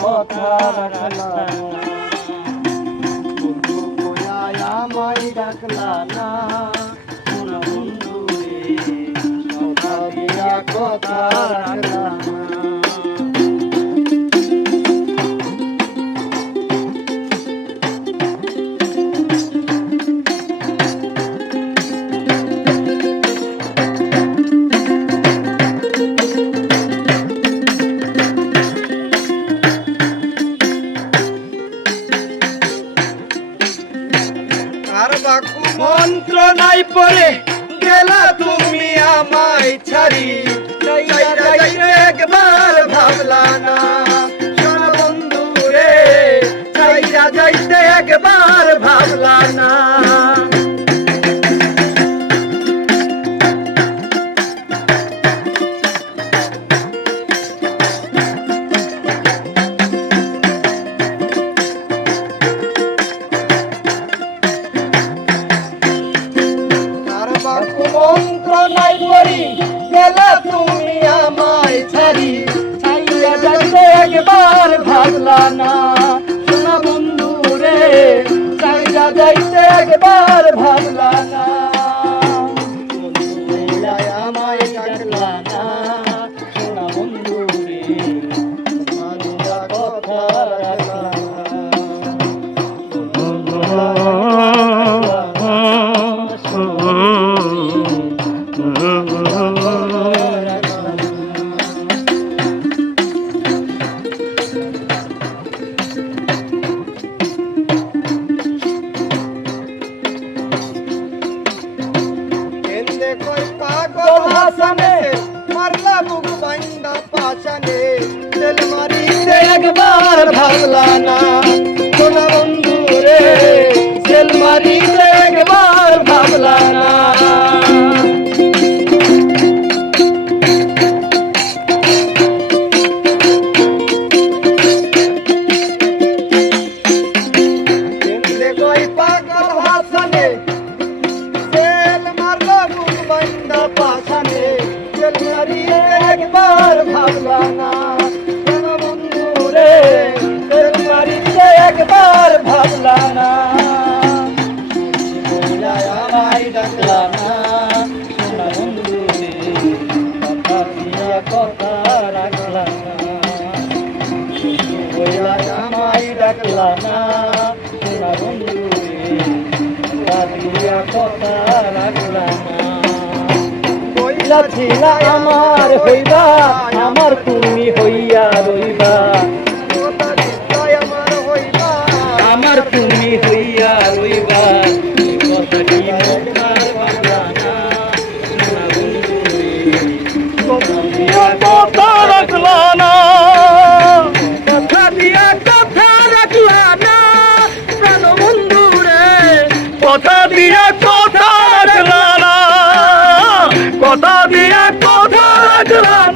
কথা রাখলা না, বন্ধু কইয়া আমায় ডাকলা না, সোনা বন্ধু রে কথা দিয়া কথা রাখলা না। মন্ত্র নাই পরে গেলা তুমি আমায় ছাড়ি, একবার ভাবলা না, সোনা বন্ধু রে ছাইরা যাইতে একবার ভাবলা না। মন্ত্র নাই পরি গেলা তুমি আমায় ছাড়ি, ছাইয়া যাইতে একবার ভাবলা না, সোনা বন্ধু রে ছাইয়া যাইতে একবার ভাবলা না। আমায় ডাকলা না, সোনা বন্ধু রে কথা রাখলা না। পাগল হাসানে মারলা বুক বাইন্দা পাশানে, তেল মারিতে একবার ভাবলা না, সোনা বন্ধু রে তেল মারিতে একবার ভাবলা না। পাগল হাসানে তেল মারলা বুক বাইন্দা পাশানে, তেল মারিতে একবার ভাবলা না, সোনা বন্ধু রে তেল মারিতে একবার ভাবলা না। আমায় ডাকলা না, সোনা বন্ধু রে কথা দিয়া কথা রাখলা না, আমায় ডাকলা না, সোনা বন্ধু রে কথা দিয়া কথা রাখলা না। কইলা ছিলা আমার হইবা, আমার তুমি হইয়া রইবা, আমার তুমি হইয়া রইবা, কথা কি মুখার বাংলা না, সোনা বন্ধু রে কথা দিয়া কথা রাখলা না, কথা দিয়া কথা রাখলা না, প্রাণ বন্ধু রে কথা দিয়া কথা রাখলা না, কথা দিয়া কথা রাখলা না।